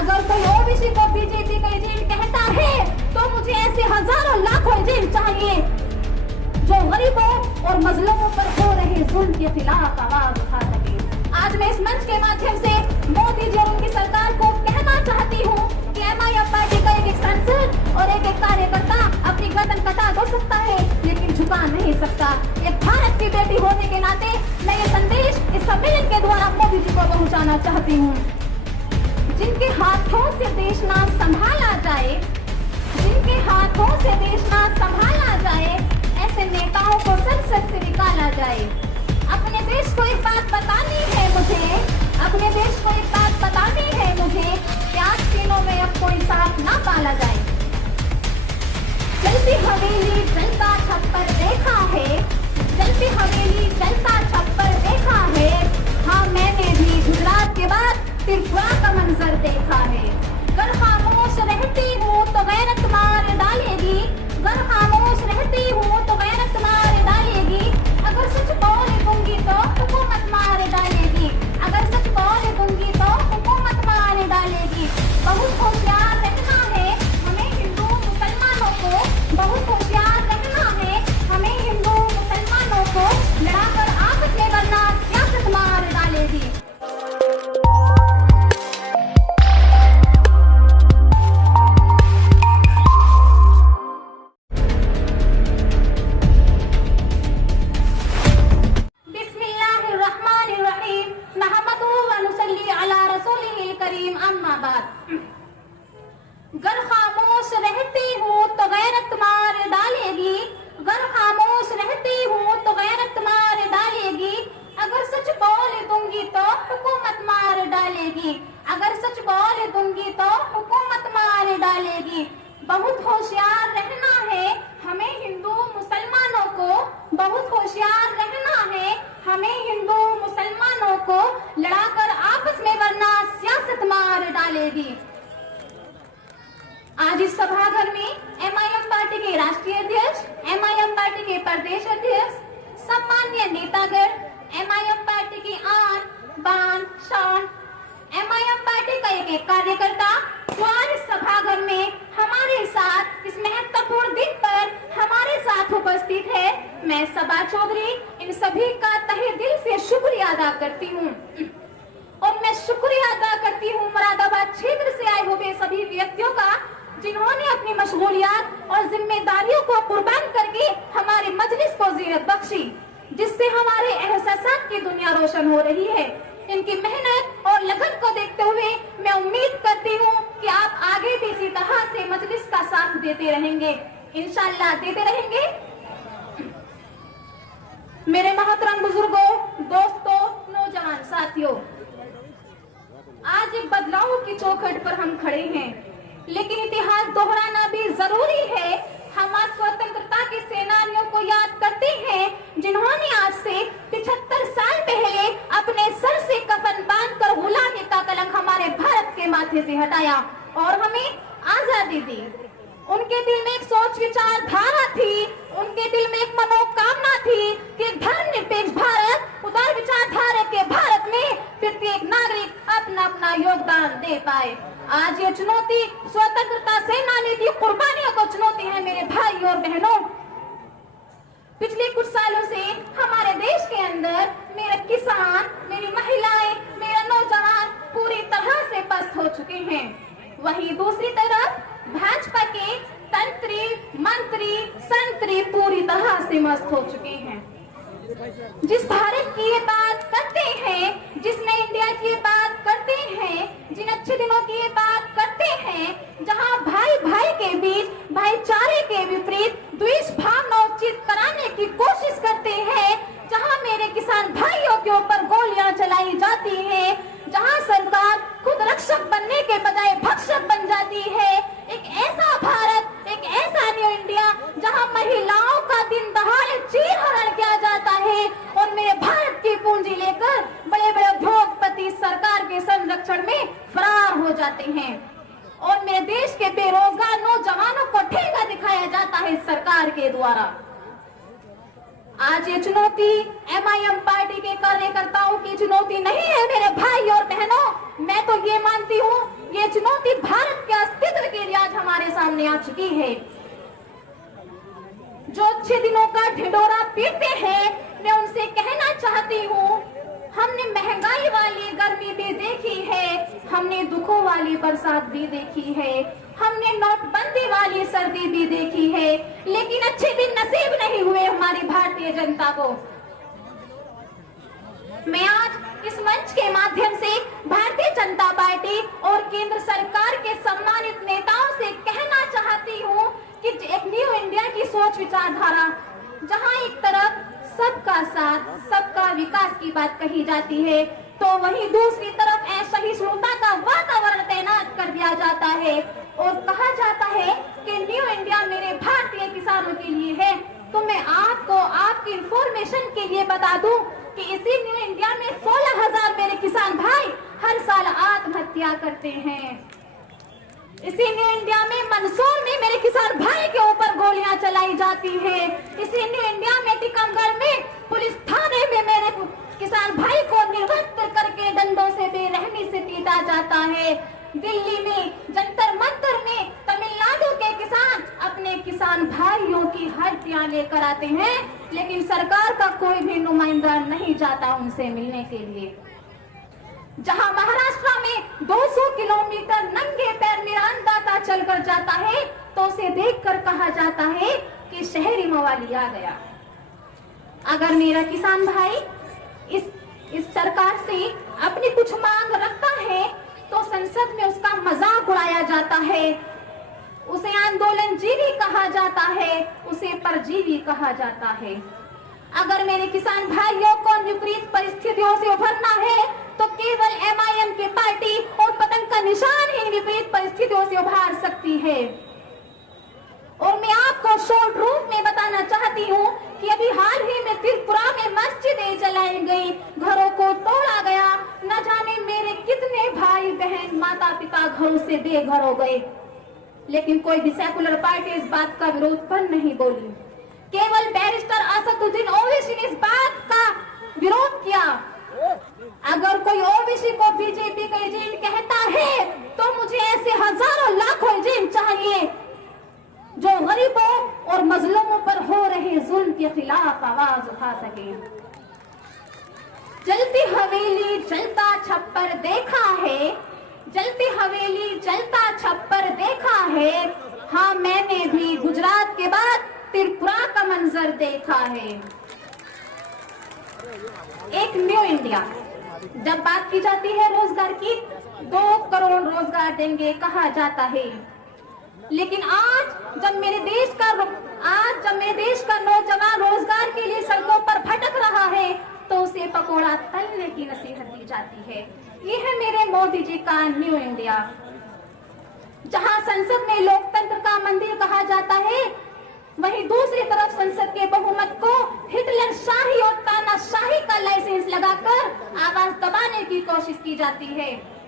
अगर कोई ओबीसी को बीजेपी का एजेंट कहता है तो मुझे ऐसे हजारों लाखों एजेंट चाहिए जो गरीबों और मजलूमों पर हो रहे जुल्म के खिलाफ आवाज उठा सके। आज मैं इस मंच के माध्यम से मोदी जी और उनकी सरकार को कहना चाहती हूँ कि एमआईएम पार्टी का एक सांसद और एक कार्यकर्ता अपनी गर्दन कटा दो सकता है लेकिन झुका नहीं सकता। एक भारत की बेटी होने के नाते मैं ये संदेश इस सम्मेलन के द्वारा मोदी जी को पहुँचाना चाहती हूँ। जिनके हाथों से देश ना संभाला जाए, जिनके हाथों से देश ना संभाला जाए, ऐसे नेताओं को संसद से निकाला जाए। अपने देश को एक बात बतानी है मुझे, अपने देश को एक बात बतानी है मुझे कि आज तीनों में अब कोई साथ ना पाला जाए। चलती हवेली जनता छत पर देखा है, चलती हवेली जनता छत पर देखा है। हाँ मैंने भी गुजरात के बाद त्रिपुरा का मंजर देखा है। अगर खामोश रहती हूँ तो गैरत मार डालेगी, अगर खामोश रहती हूँ तो गैरत मार डालेगी। अगर सच बोल दूंगी तो हुकूमत मार डालेगी, अगर सच बोल दूंगी तो हुकूमत मार डालेगी। बहुत होशियार रहना है हमें हिंदू मुसलमानों को, बहुत होशियार रहना है हमें हिंदू मुसलमानों को, लड़ाकर आपस में वरना सियासत मार डालेगी। गर खामोश रहती हूँ तो गैरत मार डालेगी, गर खामोश रहती हूँ तो गैरत मार डालेगी। अगर सच बोल दूंगी तो हुकूमत मार डालेगी, अगर सच बोल दूंगी तो हुकूमत मार डालेगी। बहुत होशियार रहना है हमें हिंदू मुसलमानों को, बहुत होशियार रहना है हमें हिंदू मुसलमानों को, लड़ाकर आपस में वरना सियासत मार डालेगी। आज इस सभाघर में एमआईएम पार्टी के राष्ट्रीय अध्यक्ष, एमआईएम पार्टी के प्रदेश अध्यक्ष, सम्माननीय नेतागण, एमआईएम पार्टी की आन बान शान, एमआईएम पार्टी का एक कार्यकर्ता जो आज इस सभाघर में हमारे साथ इस महत्वपूर्ण दिन पर हमारे साथ उपस्थित है। मैं सबा चौधरी इन सभी का तहे दिल से शुक्रिया अदा करती हूँ और मैं शुक्रिया अदा करती हूँ मुरादाबाद क्षेत्र से आए हुए सभी व्यक्तियों का जिन्होंने अपनी मशगूलियात और जिम्मेदारियों को कुर्बान करके हमारे मजलिस को ज़ीनत बख्शी, जिससे हमारे एहसासात की दुनिया रोशन हो रही है। इनकी मेहनत और लगन को देखते हुए मैं उम्मीद करती हूँ कि आप आगे भी इसी तरह से मजलिस का साथ देते रहेंगे, इंशाअल्लाह देते रहेंगे। मेरे मोहतरम बुजुर्गों, दोस्तों, नौजवान साथियों, आज एक बदलाव की चौखट पर हम खड़े हैं, लेकिन इतिहास दोहराना भी जरूरी है। हम आज स्वतंत्रता के सेनानियों को याद करते हैं जिन्होंने आज से 75 साल पहले अपने सर से कफन बांधकर गुलामी का कलंक हमारे भारत के माथे से हटाया और हमें आजादी दी। उनके दिल में एक सोच विचारधारा थी, उनके दिल में एक मनोकामना थी कि धर्मनिरपेक्ष भारत, उदार विचारधारा के भारत में प्रत्येक नागरिक अपना अपना योगदान दे पाए। आज ये चुनौती स्वतंत्रता सेनानी की कुर्बानियों को चुनौती है मेरे भाई और बहनों। पिछले कुछ सालों से हमारे देश के अंदर मेरे किसान, मेरी महिलाएं, मेरे नौजवान पूरी तरह से पस्त हो चुके हैं। वहीं दूसरी तरफ भाजपा के तंत्री, मंत्री, संतरी पूरी तरह से मस्त हो चुके हैं। जिस भारत की ये बात करते हैं, जिस नए इंडिया की ये बात करते हैं, जिन अच्छे दिनों की ये बात करते हैं, जहां भाई भाई के बीच भाईचारे के विपरीत द्वेष भावना उचित कराने की कोशिश करते हैं, जहां मेरे किसान भाइयों के ऊपर गोलियां चलाई जाती हैं, जहां सरकार खुद रक्षक बनने के बजाय भक्षक बन जाती है। एक ऐसा भारत, एक ऐसा न्यू इंडिया जहां महिलाओं का दिन दहाड़े चीरहरण किया जाता है और मेरे भारत की पूंजी लेकर बड़े बड़े उद्योगपति सरकार के संरक्षण में फरार हो जाते हैं और मेरे देश के बेरोजगार नौजवानों को ठेका दिखाया जाता है सरकार के द्वारा। आज ये चुनौती एमआईएम पार्टी के कार्यकर्ताओं की चुनौती नहीं है मेरे भाई और बहनों। मैं तो ये मानती हूँ ये चुनौती भारत के अस्तित्व के लिए आज हमारे सामने आ चुकी है। जो 6 दिनों का ढिंढोरा पीटते हैं, मैं उनसे कहना चाहती हूँ, हमने महंगाई वाली गर्मी भी देखी है, हमने दुखों वाली बरसात भी देखी है, हमने नोटबंदी वाली सर्दी भी देखी है, लेकिन अच्छे दिन नसीब नहीं हुए हमारी भारतीय जनता को। मैं आज इस मंच के माध्यम से भारतीय जनता पार्टी और केंद्र सरकार के सम्मानित नेताओं से कहना चाहती हूँ कि एक न्यू इंडिया की सोच विचारधारा, जहाँ एक तरफ सबका साथ, सबका विकास की बात कही जाती है, तो वहीं दूसरी तरफ असहिष्णुता का वातावरण तैनात कर दिया जाता है और कहा जाता है कि न्यू इंडिया मेरे भारतीय किसानों के लिए है। तो मैं आपको आपकी इंफॉर्मेशन के लिए बता दूं कि इसी न्यू इंडिया में 16,000 मेरे किसान भाई हर साल आत्महत्या करते हैं। इसी न्यू इंडिया में मंदसौर में मेरे किसान भाई के ऊपर गोलियां चलाई जाती है। इसी न्यू इंडिया में टीकमगढ़ में पुलिस थाने में मेरे किसान भाई को निर्वस्त्र करके डंडों से बेरहमी से पीटा जाता है। दिल्ली में जंतर मंतर में तमिलनाडु के किसान अपने किसान भाइयों की हत्या लेकर आते हैं, लेकिन सरकार का कोई भी नुमाइंदा नहीं जाता उनसे मिलने के लिए। जहां महाराष्ट्र में 200 किलोमीटर नंगे पैर निरानदाता चलकर जाता है, तो उसे देखकर कहा जाता है कि शहरी मवाली आ गया। अगर मेरा किसान भाई इस सरकार से अपनी कुछ मांग रखता है, तो संसद में उसका मजाक उड़ाया जाता है, उसे आंदोलनजीवी कहा जाता है, उसे परजीवी कहा जाता है। अगर मेरे किसान भाइयों को विपरीत परिस्थितियों से उभरना है, तो केवल MIM की पार्टी और पतंग का निशान ही विपरीत परिस्थितियों से उभार सकती है। और मैं आपको शॉर्ट रूप में बताना चाहती हूँ कि अभी हाल ही में त्रिपुरा में मस्जिदें जलाई गई, घरों को तोड़ा गया, न जाने मेरे कितने भाई बहन माता पिता घरों से बेघर हो गए, लेकिन कोई भी सेकुलर पार्टी इस बात का विरोध पर नहीं बोली। केवल बैरिस्टर असदुद्दीन ओवैसी ने इस बात का विरोध किया। अगर कोई ओवैसी को बीजेपी का एजेंट कहता है, तो मुझे ऐसे हजारों लाखों एजेंट चाहिए जो गरीबों और मजलूमों पर हो रहे जुल्म के खिलाफ आवाज उठा सके। जलती हवेली जलता छप्पर देखा है, जलती हवेली जलता छप्पर देखा है, हाँ मैंने भी गुजरात के बाद त्रिपुरा का मंजर देखा है। एक न्यू इंडिया जब बात की जाती है रोजगार की, 2 करोड़ रोजगार देंगे कहा जाता है, लेकिन आज जब मेरे देश का नौजवान रोजगार के लिए सड़कों पर भटक रहा है, तो उसे पकोड़ा तलने की नसीहत दी जाती है। ये है मेरे मोदी जी का न्यू इंडिया। जहां संसद में लोकतंत्र का मंदिर कहा जाता है, वहीं दूसरी तरफ संसद के बहुमत को हिटलर शाही और तानाशाही का लाइसेंस लगाकर आवाज दबाने की कोशिश की जाती है।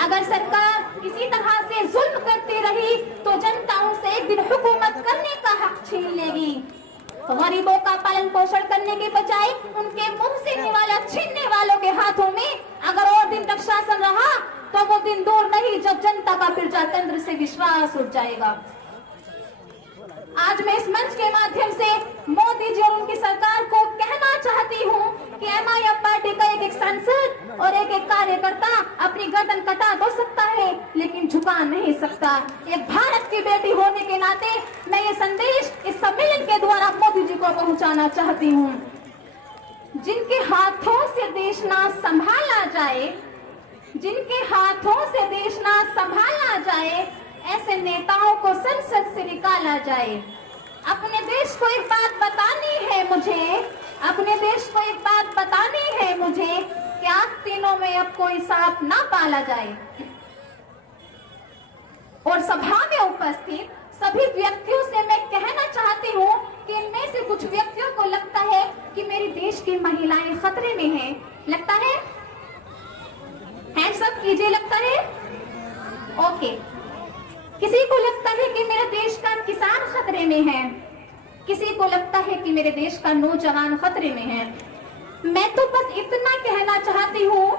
अगर सरकार इसी तरह से जुल्म करती रही, तो जनता उनसे एक दिन हुकूमत करने का हक छीन लेगी। गरीबों का पालन पोषण करने के बजाय उनके मुंह से निवाला छीनने वालों के हाथों में अगर और दिन तक शासन रहा, तो वो दिन दूर नहीं जब जनता का प्रजातंत्र से विश्वास उठ जाएगा। आज मैं इस मंच के माध्यम से मोदी जी और उनकी सरकार को कहना चाहती हूँ कि MIM पार्टी का एक सांसद और एक कार्यकर्ता अपनी गर्दन कटा तो सकता है, लेकिन झुका नहीं सकता। एक भारत की बेटी होने के नाते मैं ये संदेश इस सम्मेलन के द्वारा मोदी जी को पहुँचाना चाहती हूँ। जिनके हाथों से देश ना संभाला जाए, जिनके हाथों से देश ना संभाला जाए, ऐसे नेताओं को संसद से निकाला जाए। अपने देश को एक बात बतानी है मुझे, अपने देश को एक बात बतानी है मुझे कि आस्तीनों में अब कोई सांप ना पाला जाए। और सभा में उपस्थित सभी व्यक्तियों से मैं कहना चाहती हूँ कि इनमें से कुछ व्यक्तियों को लगता है कि मेरे देश की महिलाएं खतरे में हैं। लगता है? हैंड्स अप कीजिए। लगता है? ओके। किसी को लगता है कि मेरे देश का किसान खतरे में है, किसी को लगता है कि मेरे देश का नौजवान खतरे में है। मैं तो बस इतना कहना चाहती हूँ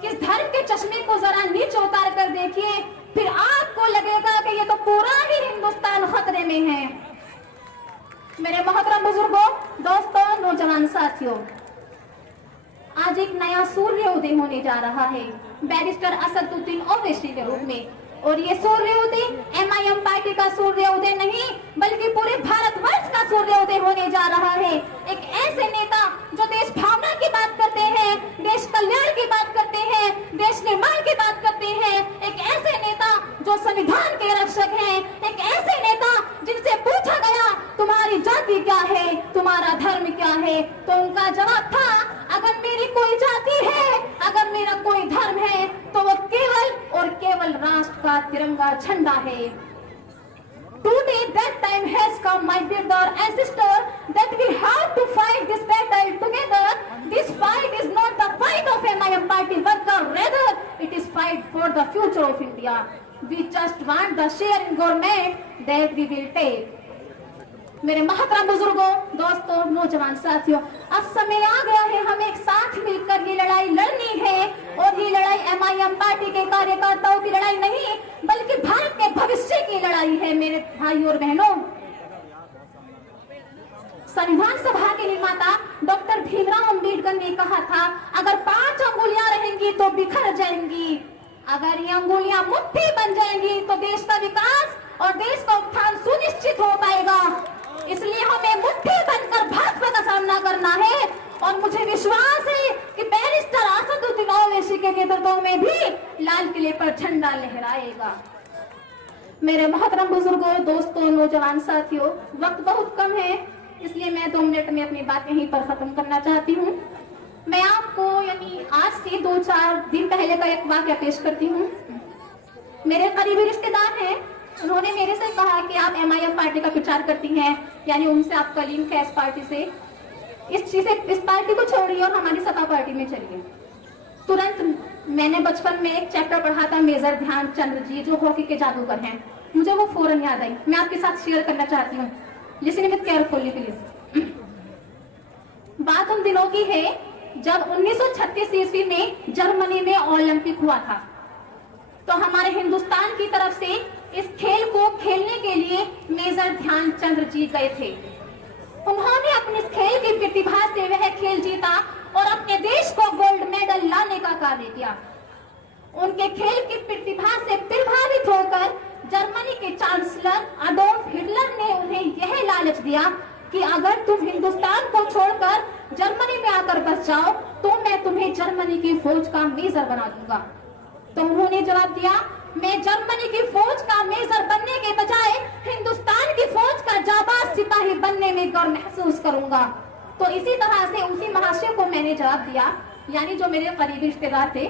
कि इस धर्म के चश्मे को जरा नीचे उतार कर देखिए, फिर आपको लगेगा कि ये तो पूरा ही हिंदुस्तान खतरे में है। मेरे मोहतरम बुजुर्गों, दोस्तों, नौजवान साथियों, आज एक नया सूर्योदय होने जा रहा है बैरिस्टर असदुद्दीन ओवैसी के रूप में। और ये सूर्योदय MIM पार्टी का सूर्योदय नहीं, बल्कि पूरे भारतवर्ष का सूर्योदय होने जा रहा है। एक ऐसे नेता जो देश भावना की बात करते हैं, देश कल्याण की बात करते हैं, देश निर्माण की बात करते हैं, एक ऐसे नेता जो संविधान के रक्षक हैं, एक ऐसे नेता जिनसे पूछा गया तुम्हारी जाति क्या है, तुम्हारा धर्म क्या है, तो उनका जवाब था अगर मेरी कोई जाति है, अगर मेरा कोई धर्म है, तो वो केवल और केवल राष्ट्र का तिरंगा झंडा है। Today that time has come, my brother and sister, that we have to fight this battle together. This fight is not the fight of MIM party, but rather it is fight for the future of India. We just want the share in government that we will take. मेरे मोहतरम बुजुर्गों, दोस्तों, नौजवान साथियों, अब समय आ गया है हमें एक साथ मिलकर ये लड़ाई लड़नी है। और ये लड़ाई MIM पार्टी के कार्यकर्ताओं की लड़ाई नहीं, बल्कि भारत के भविष्य की लड़ाई है। मेरे भाई और बहनों, संविधान सभा के निर्माता डॉक्टर भीमराव अंबेडकर ने कहा था, अगर 5 अंगुलियां रहेंगी तो बिखर जाएंगी, अगर ये अंगुलियां मुट्ठी बन जाएंगी तो देश का विकास और देश का उत्थान सुनिश्चित हो पाएगा। इसलिए हमें मुट्ठी बनकर भाजपा का सामना करना है। और मुझे विश्वास है कि बैरिस्टर असदुद्दीन ओवैसी के नेतृत्व में भी लाल किले पर झंडा लहराएगा। मेरे मोहतरम बुजुर्गों, दोस्तों, नौजवान साथियों, वक्त बहुत कम है, इसलिए मैं 2 मिनट में अपनी बात यहीं पर खत्म करना चाहती हूँ। मैं आपको यानी आज से 2-4 दिन पहले का एक वाक्य पेश करती हूँ। मेरे करीबी रिश्तेदार हैं, उन्होंने मेरे से कहा कि आप MIM पार्टी का प्रचार करती हैं, यानी उनसे आपका लिंक है इस पार्टी से, इस पार्टी को छोड़िए और हमारी सपा पार्टी में चलिए। तुरंत मैंने बचपन में एक चैप्टर पढ़ा था मेजर ध्यानचंद जी, जो हॉकी के जादूगर हैं, मुझे वो फौरन याद आई। मैं आपके साथ शेयर करना चाहती हूँ, लिसन विद केयरफुली प्लीज। बात उन दिनों की है जब 1936 ईस्वी में जर्मनी में ओलंपिक हुआ था। तो हमारे हिंदुस्तान की तरफ से इस खेल को खेलने के लिए मेजर ध्यानचंद जी गए थे। उन्होंने अपनी इस खेल की प्रतिभा से वह खेल जीता और अपने देश को गोल्ड मेडल लाने का कार्य किया। उनके खेल की प्रतिभा से प्रभावित होकर जर्मनी के चांसलर अडोल्फ हिटलर ने उन्हें यह लालच दिया कि अगर तुम हिंदुस्तान को छोड़कर जर्मनी में आकर बस जाओ तो मैं तुम्हें जर्मनी की फौज का मेजर बना दूंगा। तो उन्होंने जवाब दिया, मैं जर्मनी की फौज का मेजर बनने के बजाय हिंदुस्तान की फौज का जाबाज सिपाही बनने में गर्व महसूस करूंगा। तो इसी तरह से उसी महाशय को मैंने जवाब दिया, यानी जो मेरे करीबी रिश्तेदार थे।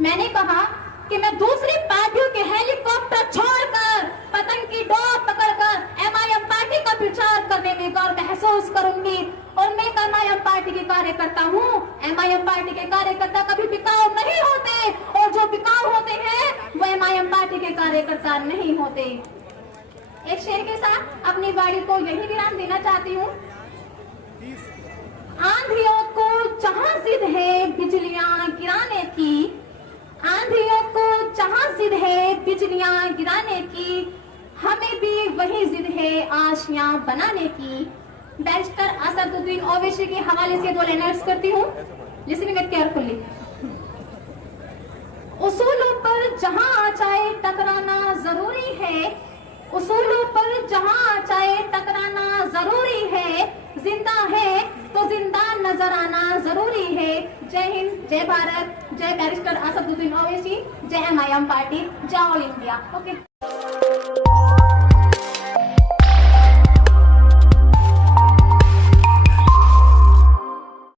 मैंने कहा कि मैं दूसरी पार्टियों के हेलीकॉप्टर छोड़कर पतंग की डोर पकड़कर MIM पार्टी का प्रचार करने में गर्व महसूस करूंगी। और मैं MIM पार्टी की कार्यकर्ता हूँ। MIM पार्टी के कार्यकर्ता कभी बिकाऊ नहीं होते, और जो बिकाऊ होते हैं वो MIM पार्टी के कार्यकर्ता नहीं होते। एक शेर के साथ अपनी वाणी को यही विराम देना चाहती हूँ। आंधियों को जहां जिद है बिजलियां गिराने की, आंधियों को जहां जिद है बिजलियां गिराने की, हमें भी वही जिद है आशियां बनाने की। बैरिस्टर असदुद्दीन ओवैसी के हवाले से 2 लाइनर्स करती हूँ, लिसनिंग विद केयरफुली। उसूलों पर जहां आ जाए टकराना जरूरी है, उसूलों पर जहां आ जाए टकराना जरूरी है, जिंदा है तो जिंदा नजर आना जरूरी है। जय हिंद, जय भारत, जय बैरिस्टर असदुद्दीन ओवैसी, जय MIM पार्टी, जय ऑल इंडिया। ओके।